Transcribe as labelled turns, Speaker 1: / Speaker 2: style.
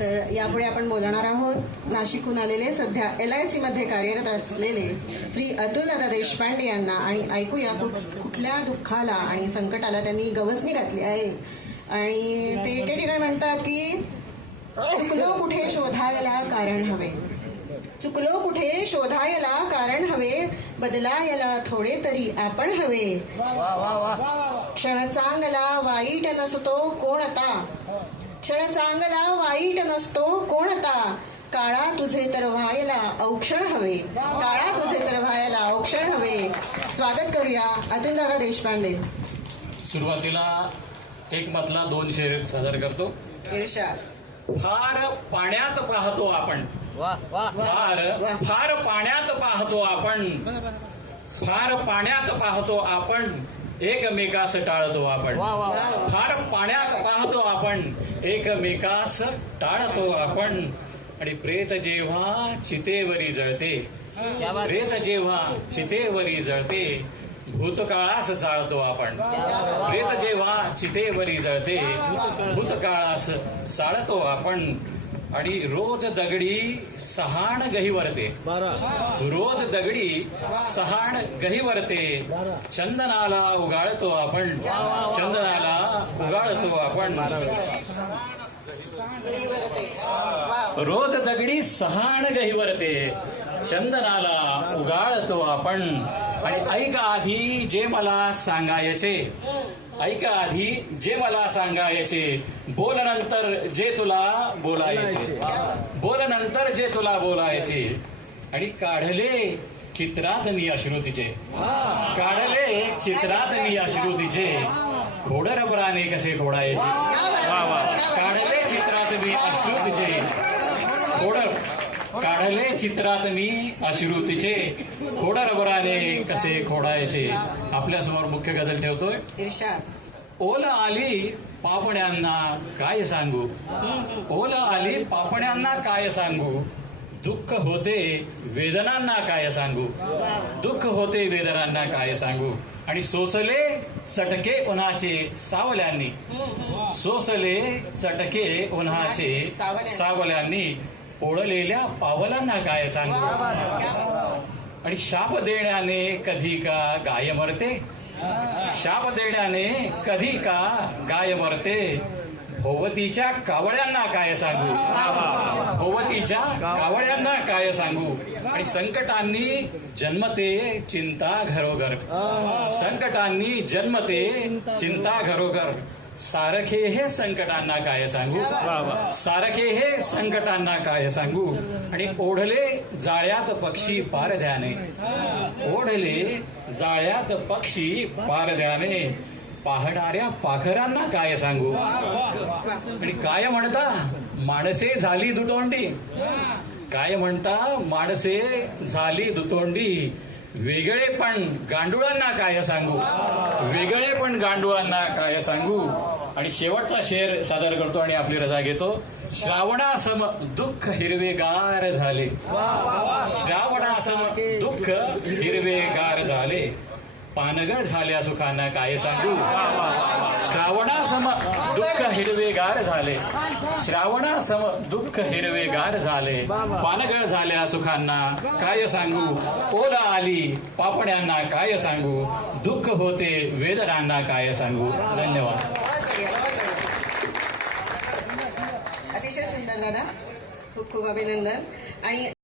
Speaker 1: तर यापुढे आपण बोलणार आहोत. नाशिकहून आलेले सध्या एल आय सी मध्ये कार्यरत असलेले श्री अतुलदादा देशपांडे यांना. आणि ऐकूया कुठ- कुठल्या दुःखाला आणि संकटाला त्यांनी गवसणी घातली आहे. आणि ते एके ठिकाणी म्हणतात की चुकलो कुठे शोधायला कारण हवे. चुकलो कुठे शोधायला कारण हवे. बदलायला थोडे तरी आपण हवे. क्षण चांगला वाईट नसतो कोणता क्षण चांगला वाईट नसतो कोणता? काळा तुझे तर व्हायला औक्षण हवे. काळा तुझे तर व्हायला औक्षण हवे. स्वागत करूया अतुलदादा देशपांडे.
Speaker 2: सुरुवातीला एक मतला दोन शेर सादर करतो. फार पाण्यात पाहतो आपण. फार फार पाण्यात पाहतो आपण. फार पाण्यात पाहतो आपण. एकमेकास टाळतो आपण. फार पाण्यात पाहतो आपण. एकमेकास टाळतो आपण. आणि प्रेत जेव्हा चितेवरी जळते प्रेत जेव्हा चितेवरी जळते भूतकाळास चाळतो आपण. प्रेत जेव्हा चितेवरी जळते भूतकाळास चाळतो आपण. आणि रोज दगडी सहाण गहिवरते रोज दगडी सहाण गहिवरते चंदनाला उगाळतो आपण. चंदनाला उगाळतो आपण. रोज दगडी सहाण गहिवरते चंदनाला उगाळतो आपण. ऐका आधी जे मला सांगायचे. ऐका आधी जे मला सांगायचे. बोल नंतर जे तुला बोलायचे. बोल नंतर जे तुला बोलायचे. आणि काढले चित्रात मी अश्रुतीचे काढले चित्रात मी अश्रुतीचे रबराने कसे खोडायचे? काढले चित्रात मी अश्रुतीचे खोड. काढले चित्रात मी अश्रुतीचे. खोड रबराने कसे खोडायचे आपल्यासमोर मुख्य गजल ठेवतोय. ओल आली पापण्यांना काय सांगू? ओल आली पापण्यांना काय सांगू? दुःख होते वेदनांना काय सांगू? दुःख होते वेदनांना काय सांगू? आणि सोसले चटके उन्हाचे सावल्यांनी. सोसले चटके उन्हाचे सावल्यांनी. ओढलेल्या पावलांना काय सांगू? आणि शाप देण्याने कधी का गाय मरते? शाप देण्याने कधी का गाय मरते? भोवतीच्या कावळ्यांना काय सांगू? भोवतीच्या कावळ्यांना काय सांगू? आणि संकटांनी जन्मते चिंता घरोघर. संकटांनी जन्मते चिंता घरोघर. सारखे हे संकटांना काय सांगू? सारखे हे संकटांना काय सांगू? आणि ओढले जाळ्यात पक्षी पारध्याने. ओढले जाळ्यात पक्षी पारध्याने. पाहणाऱ्या पाखरांना काय सांगू? आणि काय म्हणता? माणसे झाली दुतोंडी. काय म्हणता? माणसे झाली दुतोंडी. वेगळे पण गांडुळांना काय सांगू? वेगळे पण गांडुळांना काय सांगू? आणि शेवटचा शेर सादर करतो आणि आपली रजा घेतो. श्रावणासम दुःख हिरवेगार झाले. श्रावणासम दुःख हिरवेगार झाले. पानगळ झाल्या सुखांना काय सांगू? श्रावणासम दुःख हिरवेगार झाले. श्रावणासम दुःख हिरवेगार झाले. पानगळ झाल्या सुखांना. काय सांगू? ओला आली. पापड्यांना काय सांगू? दुःख होते. वेदनांना काय सांगू? धन्यवाद.
Speaker 1: अतिशय सुंदर दादा. खूप खूप अभिनंदन. आणि